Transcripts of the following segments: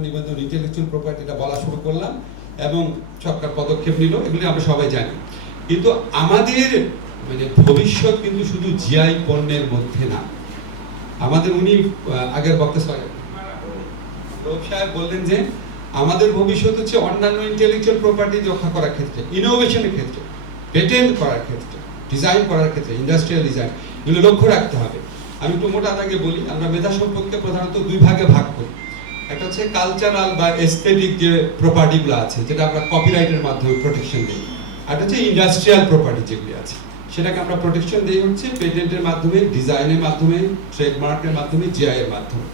নিবন্ধন ইন্টেলেকচুয়াল প্রপার্টিটা বলা শুরু করলাম এবং সরকার পদক্ষেপ নিল, এগুলি আমরা সবাই জানি। কিন্তু আমাদের ভবিষ্যৎ কিন্তু শুধু জিআই পণ্যের মধ্যে না। আমাদের উনি আগের বক্তা সাহেব বললেন যে আমাদের ভবিষ্যৎ হচ্ছে অন্যান্য ইন্টেলেকচুয়াল প্রপার্টি রক্ষা করার ক্ষেত্রে, ইনোভেশনের ক্ষেত্রে, পেটেন্ট করার ক্ষেত্রে, ডিজাইন করার ক্ষেত্রে, ইন্ডাস্ট্রিয়াল ডিজাইন, এগুলো লক্ষ্য রাখতে হবে। আমি একটু মোটা দাগে বলি, আমরা মেধা সম্পদকে প্রধানত দুই ভাগে ভাগ করি। একটা হচ্ছে কালচারাল বা এস্থেটিক যে প্রপার্টিগুলো আছে, যেটা আমরা কপিরাইটের মাধ্যমে প্রোটেকশন দিই। আর হচ্ছে ইন্ডাস্ট্রিয়াল প্রপার্টি যেগুলি আছে, সেটাকে আমরা প্রোটেকশন দিই হচ্ছে পেটেন্টের মাধ্যমে, ডিজাইনের মাধ্যমে, ট্রেডমার্কের মাধ্যমে, জিআই এর মাধ্যমে।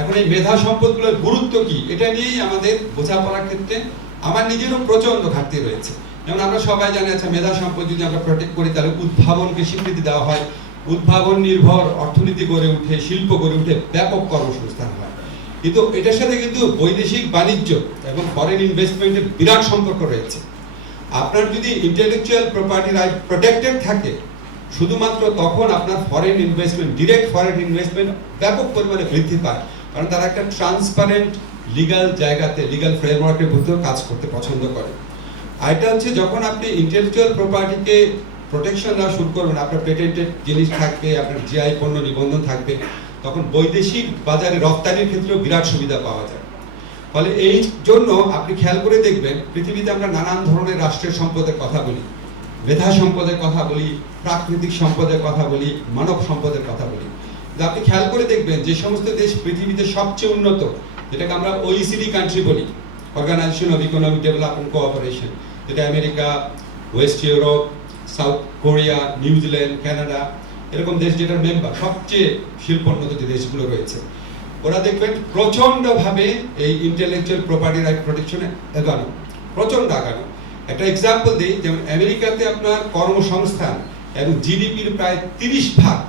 এখন এই মেধা সম্পদগুলোর গুরুত্ব কি, এটা নিয়েই আমাদের বোঝাপড়ার ক্ষেত্রে আমার নিজেরও প্রচন্ড ঘাটতি রয়েছে। যেমন আমরা সবাই জানি, আচ্ছা মেধা সম্পদ যদি আমরা প্রোটেক্ট করি তাহলে উদ্ভাবনকে স্বীকৃতি দেওয়া হয়, উদ্ভাবন নির্ভর অর্থনীতি গড়ে উঠে, শিল্প গড়ে উঠে, ব্যাপক কর্মসংস্থান হয়। কিন্তু এটার সাথে কিন্তু বৈদেশিক বাণিজ্য এবং ফরেন ইনভেস্টমেন্টের বিরাট সম্পর্ক রয়েছে। আপনার যদি ইন্টেলেকচুয়াল প্রপার্টি রাইট প্রোটেক্টেড থাকে, শুধুমাত্র তখন আপনার foreign investment, direct foreign investment ব্যাপক পরিমাণে বৃদ্ধি পায়, কারণ তারা একটা ট্রান্সপারেন্ট লিগ্যাল জায়গাতে, লিগ্যাল ফ্রেমওয়ার্কের মধ্যেও কাজ করতে পছন্দ করে। আর এটা হচ্ছে যখন আপনি ইন্টেলেকচুয়াল প্রপার্টিকে প্রোটেকশন দেওয়া শুরু করবেন, আপনার পেটেন্টেড জিনিস থাকবে, আপনার জিআই পণ্য নিবন্ধন থাকবে, তখন বৈদেশিক বাজারে রপ্তানির ক্ষেত্রেও বিরাট সুবিধা পাওয়া যায়। ফলে এই জন্য আপনি খেয়াল করে দেখবেন, পৃথিবীতে আমরা নানান ধরনের রাষ্ট্রের সম্পদের কথা বলি, মেধা সম্পদের কথা বলি, প্রাকৃতিক সম্পদের কথা বলি, মানব সম্পদের কথা বলি। আপনি খেয়াল করে দেখবেন যে সমস্ত দেশ পৃথিবীতে সবচেয়ে উন্নত, যেটাকে আমরা ওইসিডি কান্ট্রি বলি, organisation of economic development cooperation, যেটা America, West Europe, South Korea, New Zealand, Canada, এরকম দেশ যেটার মেম্বার, সবচেয়ে শিল্পোন্নত যে দেশগুলো রয়েছে, ওরা দেখবেন প্রচন্ডভাবে এই ইন্টেলেকচুয়াল প্রপার্টি রাইট প্রোটেকশনে এগানো, প্রচন্ড আগানো। একটা এক্সাম্পল দিই, যেমন আমেরিকাতে আপনার কর্মসংস্থান এবং জিডিপির প্রায় 30%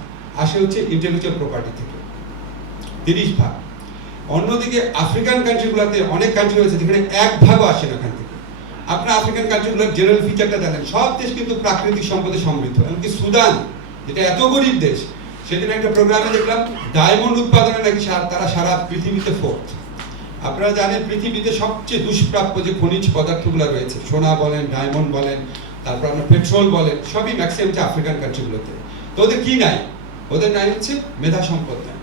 আসে হচ্ছে ইন্টেলেকচুয়াল প্রপার্টি থেকে, 30%। অন্যদিকে আফ্রিকান কান্ট্রিগুলোতে অনেক কান্ট্রি রয়েছে যেখানে 1% আসে না এখান থেকে। আপনার আফ্রিকান কান্ট্রিগুলোর জেনারেল ফিচারটা জানেন, সব দেশ কিন্তু প্রাকৃতিক সম্পদে সমৃদ্ধ। এমনকি সুদান, যেটা এত গরিব দেশ, সেদিন একটা প্রোগ্রামে দেখলাম ডায়মন্ড উৎপাদনে নাকি তারা সারা পৃথিবীতে 4th। আপনারা জানেন পৃথিবীতে সবচেয়ে দুষ্প্রাপ্য যে খনিজ পদার্থগুলো রয়েছে, সোনা বলেন, ডায়মন্ড বলেন, তারপর আপনার পেট্রোল বলেন, সবই ম্যাক্সিমাম হচ্ছে আফ্রিকান কান্ট্রিগুলোতে। তো ওদের কি নাই? ওদের নাই হচ্ছে মেধা সম্পদ নাই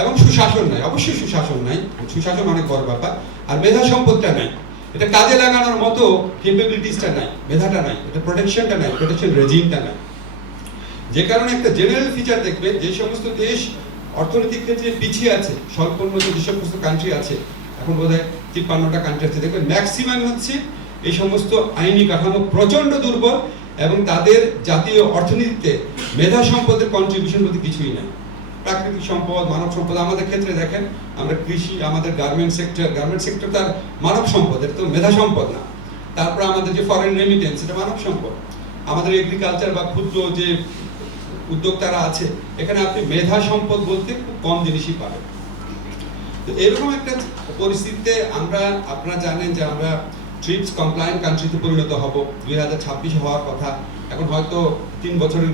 এবং সুশাসন নাই। অবশ্যই সুশাসন নাই, সুশাসন অনেক বড় ব্যাপার। আর মেধা সম্পদটা নাই, এটা কাজে লাগানোর মতো ক্যাপাবিলিটিসটা নাই, মেধাটা নাই, এটা প্রোটেকশনটা নাই, প্রোটেকশন রেজিমটা নাই। যে কারণে একটা জেনারেল ফিচার দেখবে, যে সমস্ত দেশ অর্থনৈতিক ক্ষেত্রে পিছিয়ে আছে, স্বল্পোন্নত যে সমস্ত কান্ট্রি আছে, এখন বোধহয় 53টা কান্ট্রি আছে, দেখবেন ম্যাক্সিমাম হচ্ছে এই সমস্ত আইনি কাঠামো প্রচন্ড দুর্বল এবং তাদের জাতীয় অর্থনীতিতে মেধা সম্পদের কন্ট্রিবিউশন বলতে কিছুই নাই। প্রাকৃতিক সম্পদ, মানব সম্পদ, আমাদের ক্ষেত্রে দেখেন আমরা কৃষি, আমাদের গার্মেন্ট সেক্টর তার মানব সম্পদ, এটা তো মেধা সম্পদ না। তারপর আমাদের যে ফরেন রেমিটেন্স, এটা মানব সম্পদ। আমাদের এগ্রিকালচার বা ক্ষুদ্র যে উদ্যোক্তারা আছে, এখানে আপনি মেধা সম্পদ বলতে খুব কম জিনিসই পাবেন। তো এরকম একটা পরিস্থিতিতে আপনারা জানেন যে আমরা ট্রিপস কমপ্লায়েন্ট কান্ট্রিতে পরিণত হব, 2026 হওয়ার কথা। এখন হয়তো 3 বছরের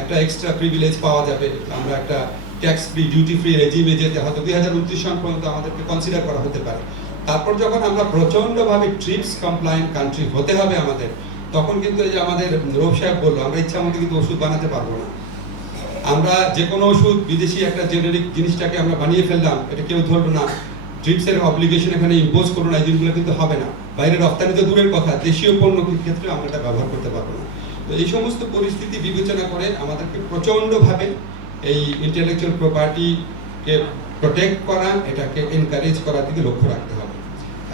একটা এক্সট্রা প্রিভিলেজ পাওয়া যাবে, আমরা একটা ট্যাক্স ফ্রি, ডিউটি ফ্রি রেজিমে যেতে হয়তো 2029 সাল পর্যন্ত আমাদেরকে কনসিডার করা হতে পারে। তারপর যখন আমরা প্রচন্ডভাবে ট্রিপস কমপ্লায়েন্ট কান্ট্রি হতে হবে আমাদের, তখন কিন্তু এই যে আমাদের রোব সাহেব বললো, আমরা ইচ্ছা মতো কিন্তু ওষুধ বানাতে পারবো না। আমরা যে কোনো ওষুধ বিদেশি একটা জেনেরিক জিনিসটাকে আমরা বানিয়ে ফেললাম, এটা কেউ ধরলো না, ট্রিপসের অব্লিগেশন এখানে ইম্পোজ করলো না, এই জিনিসগুলো কিন্তু হবে না। বাইরের রপ্তানি তো দূরের কথা, দেশীয় পণ্য ক্ষেত্রে আমরা এটা ব্যবহার করতে পারবো না। তো এই সমস্ত পরিস্থিতি বিবেচনা করে আমাদেরকে প্রচন্ডভাবে এই ইন্টেলেকচুয়াল প্রপার্টিকে প্রোটেক্ট করা, এটাকে এনকারেজ করার দিকে লক্ষ্য রাখতে হবে।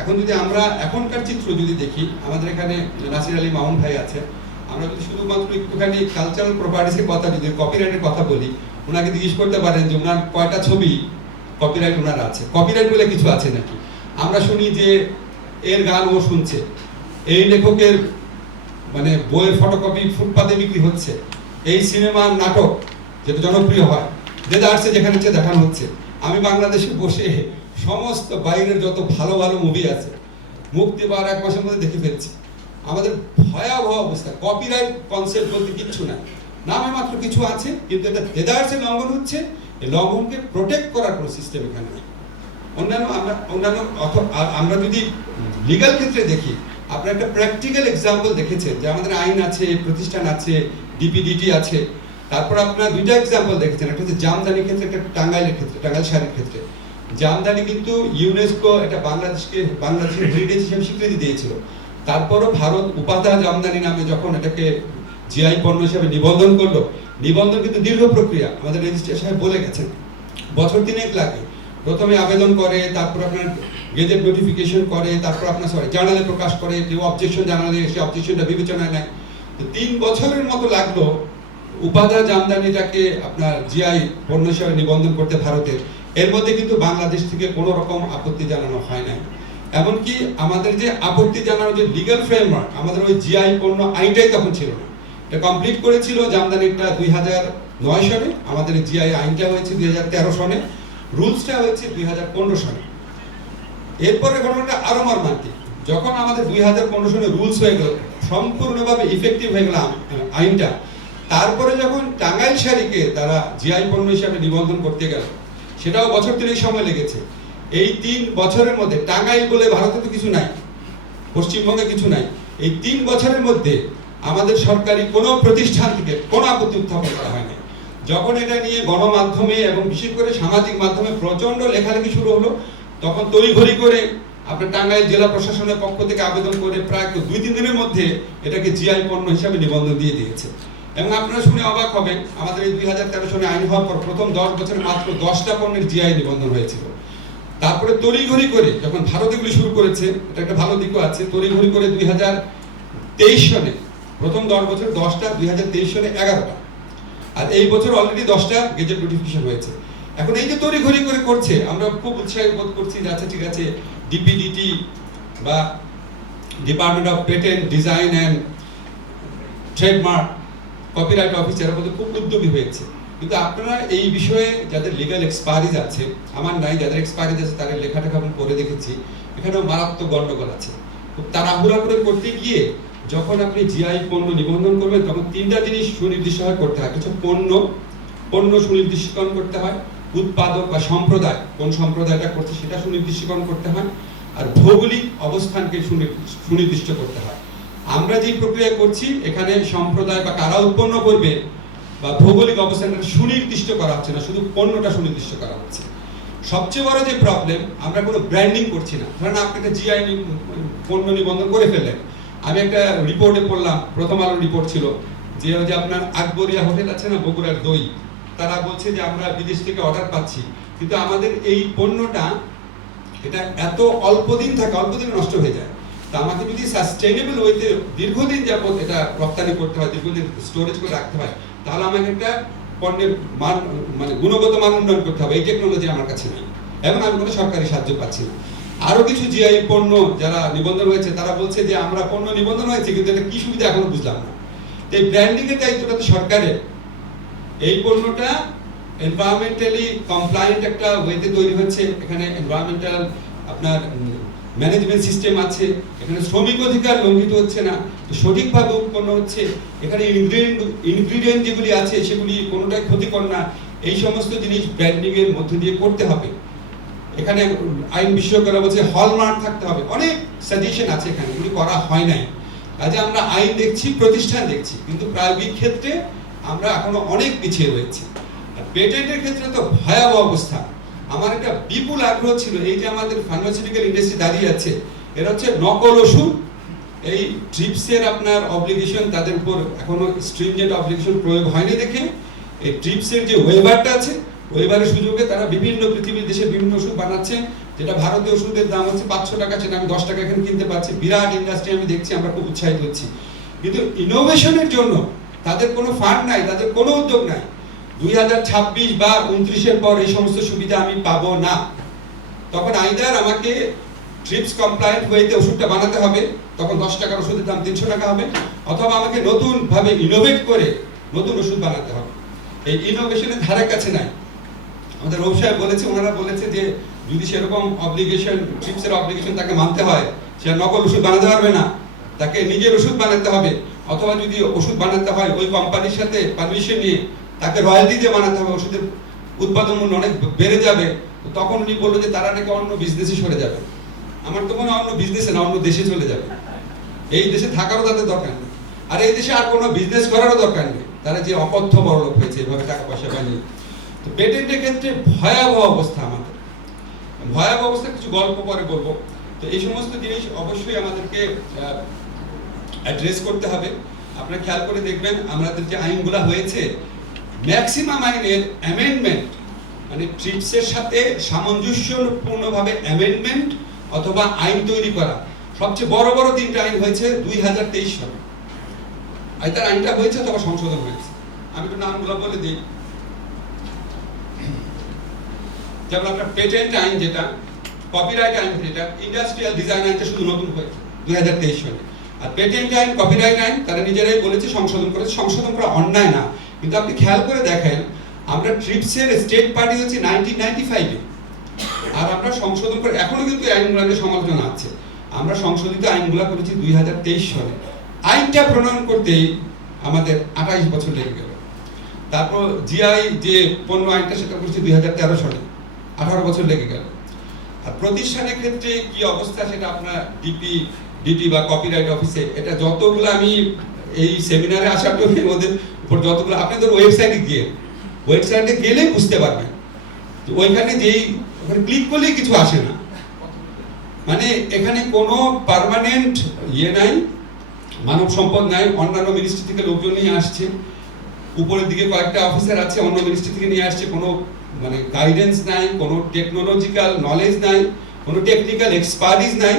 এখন যদি আমরা এখনকার চিত্র যদি দেখি, আমাদের এখানে নাসির আলী মামুন ভাই আছে, আমরা যদি শুধুমাত্র একটুখানি কালচারাল প্রপার্টিসের কথা, যদি কপিরাইটের কথা বলি, ওনাকে জিজ্ঞেস করতে পারেন যে ওনার কয়টা ছবি কপিরাইট ওনার আছে, কপিরাইট বলে কিছু আছে নাকি। আমরা শুনি যে এর গান ও শুনছে, এই লেখকের বইয়ের ফটোকপি ফুটপাতে বিক্রি হচ্ছে, এই সিনেমার নাটক যেটা জনপ্রিয় হয়, দেদারসে যেখানে দেখানো হচ্ছে। আমি বাংলাদেশে বসে সমস্ত বাইরের যত ভালো ভালো মুভি আছে, মুক্তি পাওয়ার 1 মাসের মধ্যে দেখে ফেলছি। আমাদের ভয়াবহ অবস্থা, কপিরাইট কনসেপ্ট বলতে কিচ্ছু না, নামে মাত্র কিছু আছে, কিন্তু এটা দেদারসে লঙ্ঘন হচ্ছে। এই লঙ্ঘনকে প্রোটেক্ট করার কোনো সিস্টেম এখানে নেই। আমরা যদি লিগ্যাল ক্ষেত্রে দেখি, আপনার একটা প্র্যাকটিক্যাল এক্সাম্পল দেখেছেন যে আমাদের আইন আছে, প্রতিষ্ঠান আছে, ডিপিডিটি আছে। তারপর আপনারা দুইটা এক্সাম্পল দেখেছেন, একটা হচ্ছে জামদানির ক্ষেত্রে, একটা টাঙ্গাইলের ক্ষেত্রে, টাঙ্গাইল শাড়ির ক্ষেত্রে। জামদানি কিন্তু ইউনেস্কো এটা বাংলাদেশের হেরিটেজ হিসেবে স্বীকৃতি দিয়েছিল। তারপরও ভারত উপাধা জামদানি নামে যখন এটাকে জিআই পণ্য হিসেবে নিবন্ধন করলো, নিবন্ধন কিন্তু দীর্ঘ প্রক্রিয়া, আমাদের রেজিস্ট্রার সাহেব বলে গেছেন, বছর 3 লাগে। প্রথমে আবেদন করে, তারপর আপনার গেজেট নোটিফিকেশন করে, তারপর আপনার জার্নালে প্রকাশ করে, কেউ অবজেকশন জানালে সে অবজেকশনটা বিবেচনায় নেয়। তো 3 বছরের মতো লাগলো উপাধা জামদানিটাকে আপনার জিআই পণ্য হিসেবে নিবন্ধন করতে ভারতের। এর মধ্যে কিন্তু বাংলাদেশ থেকে কোনো রকম আপত্তি জানানো হয় নাই। এমনকি আমাদের যে আপত্তি জানানোর যে লিগ্যাল ফ্রেমওয়ার্ক, আমাদের ওই জিআই পণ্য আইনটাই তখন ছিল না। এটা কমপ্লিট করেছিল জামদানিটা 2009 সনে, আমাদের জিআই আইনটা হয়েছে 2013 সনে, রুলসটা হয়েছে 2015 সনে। এরপরে ঘটনাটা আরো মর্মান্তিক, যখন আমাদের 2015 সনে রুলস হয়ে গেল, সম্পূর্ণভাবে ইফেক্টিভ হয়ে গেল আইনটা, তারপরে যখন টাঙ্গাইল শাড়িকে তারা জিআই পণ্য হিসাবে নিবন্ধন করতে গেল, সেটাও বছর 3 সময় লেগেছে। এই 3 বছরের মধ্যে টাঙ্গাইল বলে ভারতে তো কিছু নাই, পশ্চিমবঙ্গে কিছু নাই, এই 3 বছরের মধ্যে আমাদের সরকারি কোনো প্রতিষ্ঠান থেকে কোনো আপত্তি উত্থাপন করা হয়নি। যখন এটা নিয়ে গণমাধ্যমে এবং বিশেষ করে সামাজিক মাধ্যমে প্রচন্ড লেখালেখি শুরু হলো, তখন তড়িঘড়ি করে আপনার টাঙ্গাইল জেলা প্রশাসনের পক্ষ থেকে আবেদন করে প্রায় 2-3 দিনের মধ্যে এটাকে জিআই পণ্য হিসাবে নিবন্ধন দিয়ে দিয়েছে। এবং আপনারা শুনে অবাক হবেন, আমাদের এই 2013 সনে আইন হওয়ার পর প্রথম 10 বছরে মাত্র 10টা পণ্যের জিআই নিবন্ধন হয়েছিল। তারপরে তড়িঘড়ি করে যখন ভারত এগুলি শুরু করেছে, এটা একটা ভালো দিকও আছে, তড়িঘড়ি করে 2023 সনে প্রথম 10 বছর 10টা, 2023 সনে 11টা, আর এই বছর অলরেডি 10টা গেজেট নোটিফিকেশন হয়েছে। এখন এই যে তড়িঘড়ি করে করছে, আমরা খুব উৎসাহিত বোধ করছি যে আচ্ছা ঠিক আছে, ডিপিডিটি বা department of patent, design and trademark, copyright office এর মধ্যে খুব উদ্যোগী হয়েছে। কিন্তু আপনারা এই বিষয়ে যাদের লিগ্যাল এক্সপার্টিজ আছে, আমার নাই, যাদের এক্সপার্টিজ আছে তাদের লেখাটাকে আমি পড়ে দেখেছি, এখানেও মারাত্মক গন্ডগোল আছে। খুব তাড়াহুড়া করে করতে গিয়ে যখন আপনি জিআই পণ্য নিবন্ধন করবেন, তখন 3টা জিনিস সুনির্দিষ্টভাবে করতে হয়। কিছু পণ্য সুনির্দিষ্টকরণ করতে হয়, উৎপাদক বা সম্প্রদায়, কোন সম্প্রদায়টা করছে সেটা সুনির্দিষ্টকরণ করতে হয়, আর ভৌগোলিক অবস্থানকে সুনির্দিষ্ট করতে হয়। আমরা যে প্রক্রিয়া করছি, এখানে সম্প্রদায় বা কারা উৎপন্ন করবে বা ভৌগোলিক অবস্থানটা সুনির্দিষ্ট করা হচ্ছে না, শুধু পণ্যটা সুনির্দিষ্ট করা হচ্ছে। সবচেয়ে বড় যে প্রবলেম, আমরা কোনো ব্র্যান্ডিং করছি না। ধরেন আপনি একটা জিআই পণ্য নিবন্ধন করে ফেললেন, আমি একটা রিপোর্টে পড়লাম, প্রথম আলো রিপোর্ট ছিল, যে ওই যে আপনার আকবরিয়া হোটেল আছে না বগুড়ার দই, তারা বলছে যে আমরা বিদেশ থেকে অর্ডার পাচ্ছি, কিন্তু আমাদের এই পণ্যটা এটা এত অল্প দিন থাকে, অল্প দিনে নষ্ট হয়ে যায়। তা আমাকে যদি সাস্টেইনেবল ওয়েতে দীর্ঘদিন যাবত এটা রপ্তানি করতে হয়, দীর্ঘদিন স্টোরেজ করে রাখতে হয়, তাহলে আমাকে একটা পণ্যের মান মানে গুণগত মান উন্নয়ন করতে হবে। এই টেকনোলজি আমার কাছে নেই এবং আমি কোনো সরকারি সাহায্য পাচ্ছি না। আরো কিছু জিআই পণ্য যারা নিবন্ধন হয়েছে তারা বলছে যে আমরা পণ্য নিবন্ধন হয়েছে, কিন্তু এটা কি সুবিধা এখনো বুঝলাম না। এই ব্র্যান্ডিং এর দায়িত্বটা তো সরকারের। এই পণ্যটা এনভায়রনমেন্টালি কমপ্লায়েন্ট একটা ওয়েতে তৈরি হচ্ছে, এখানে এনভায়রনমেন্টাল আপনার ম্যানেজমেন্ট সিস্টেম আছে, এখানে শ্রমিক অধিকার লঙ্ঘিত হচ্ছে না, সঠিকভাবে উৎপন্ন হচ্ছে, এখানে ইনগ্রিডিয়েন্ট যেগুলি আছে সেগুলি কোনোটাই ক্ষতিকর না। এই সমস্ত জিনিস ব্র্যান্ডিং এর মধ্য দিয়ে করতে হবে। এখানে আইন বিশেষজ্ঞরা বলছে হলমার্ক থাকতে হবে, অনেক সাজেশন আছে, এখানে এগুলি করা হয় নাই। কাজে আমরা আইন দেখছি, প্রতিষ্ঠান দেখছি, কিন্তু প্রায়োগিক ক্ষেত্রে আমরা এখনো অনেক পিছিয়ে রয়েছি। আর পেটেন্টের ক্ষেত্রে তো ভয়াবহ অবস্থা। আমার একটা বিপুল আগ্রহ ছিল, এই যে আমাদের ফার্মাসিউটিক্যাল ইন্ডাস্ট্রি দাঁড়িয়ে আছে, এরা হচ্ছে নকল ওষুধ, এই ট্রিপসের আপনার অব্লিগেশন তাদের উপর এখনো স্ট্রিনজেন্ট অব্লিগেশন প্রয়োগ হয়নি দেখে এই ট্রিপসের যে ওয়েবারটা আছে, ওয়েবারের সুযোগে তারা বিভিন্ন পৃথিবীর দেশে বিভিন্ন ওষুধ বানাচ্ছে, যেটা ভারতীয় ওষুধের দাম হচ্ছে 500 টাকা, সেটা আমি 10 টাকা এখানে কিনতে পারছি। বিরাট ইন্ডাস্ট্রি আমি দেখছি, আমরা খুব উৎসাহিত হচ্ছি, কিন্তু ইনোভেশনের জন্য তাদের কোনো ফান্ড নাই, তাদের কোনো উদ্যোগ নাই। 2026 বা 29-এর পর এই সমস্ত সুবিধা আমি পাবো না। তখন আইদার আমাকে ট্রিপস কমপ্লায়েন্ট ওয়েতে ওষুধটা বানাতে হবে, তখন 10 টাকার ওষুধের দাম 300 টাকা হবে, অথবা আমাকে নতুন ভাবে ইনোভেট করে নতুন ওষুধ বানাতে হবে। এই ইনোভেশনের ধারে কাছে নাই। আমাদের রৌফ সাহেব বলেছে, ওনারা বলেছে যে যদি সেরকম অব্লিগেশন, ট্রিপসের অব্লিগেশন তাকে মানতে হয়, সে নকল ওষুধ বানাতে পারবে না, তাকে নিজের ওষুধ বানাতে হবে, অথবা যদি ওষুধ বানাতে হয় ওই কোম্পানির সাথে পারমিশন নিয়ে তাকে রয়্যালটি দিয়ে বানাতে হবে, ওষুধের উৎপাদন মূল্য অনেক বেড়ে যাবে, তো তখন উনি বললো যে তারা নাকি অন্য বিজনেসে সরে যাবে। আমার তো মনে হয় অন্য বিজনেসে না, অন্য দেশে চলে যাবে। এই দেশে থাকারও তাদের দরকার নেই, আর এই দেশে আর কোনো বিজনেস করারও দরকার নেই। তারা যে অকথ্য বড়লোক হয়েছে এভাবে টাকা পয়সা বানিয়ে। তো পেটেন্টের ক্ষেত্রে ভয়াবহ অবস্থা আমাদের, ভয়াবহ অবস্থা। কিছু গল্প পরে বলবো। তো এই সমস্ত জিনিস অবশ্যই আমাদেরকে অ্যাড্রেস করতে হবে। আপনারা খেয়াল করে দেখবেন আমাদের যে আইনগুলো হয়েছে, ম্যাক্সিমাম আইনের অ্যামেন্ডমেন্ট মানে ট্রিপসের সাথে সামঞ্জস্যপূর্ণভাবে অ্যামেন্ডমেন্ট অথবা আইন তৈরি করা। সবচেয়ে বড় বড় 3টা আইন হয়েছে 2023 সালে। তার আইনটা হয়েছে অথবা সংশোধন হয়েছে। আমি একটু নামগুলো বলে দিই। যেমন আপনার পেটেন্ট আইন যেটা, কপিরাইট আইন যেটা, ইন্ডাস্ট্রিয়াল ডিজাইন আইনটা শুধু নতুন হয়েছে 2023 সালে। আর পেটেন্ট আইন, কপিরাইট আইন তারা নিজেরাই বলেছে সংশোধন করেছে। সংশোধন করা অন্যায় না, কিন্তু আপনি খেয়াল করে দেখেন আমরা ট্রিপসের স্টেট পার্টি হচ্ছে 1995-এ, আর আমরা সংশোধন করে এখনো কিন্তু আইনগুলো নিয়ে সমালোচনা আছে। আমরা সংশোধিত আইনগুলো করেছি 2023 সালে। আইনটা প্রণয়ন করতেই আমাদের 28 বছর লেগে গেল। তারপর জিআই যে পণ্য আইনটা সেটা করেছি 2013 সালে, 18 বছর লেগে গেল। আর প্রতিষ্ঠানের ক্ষেত্রে কি অবস্থা সেটা আপনার ডিটি বা কপিরাইট অফিসে, এটা যতগুলো আমি এই সেমিনারে আসার জন্য ওদের উপর যতগুলো, আপনাদের ওয়েবসাইটে গেলেই বুঝতে পারবেন ওইখানে ওখানে ক্লিক করলেই কিছু আসে না। মানে এখানে কোনো পার্মানেন্ট নাই, মানব সম্পদ নাই। অন্যান্য মিনিস্ট্রি থেকে লোকজন নিয়ে আসছে, উপরের দিকে কয়েকটা অফিসার আছে অন্য মিনিস্ট্রি থেকে নিয়ে আসছে। কোনো মানে গাইডেন্স নাই, কোনো টেকনোলজিক্যাল নলেজ নাই, কোনো টেকনিক্যাল এক্সপার্টিস নাই।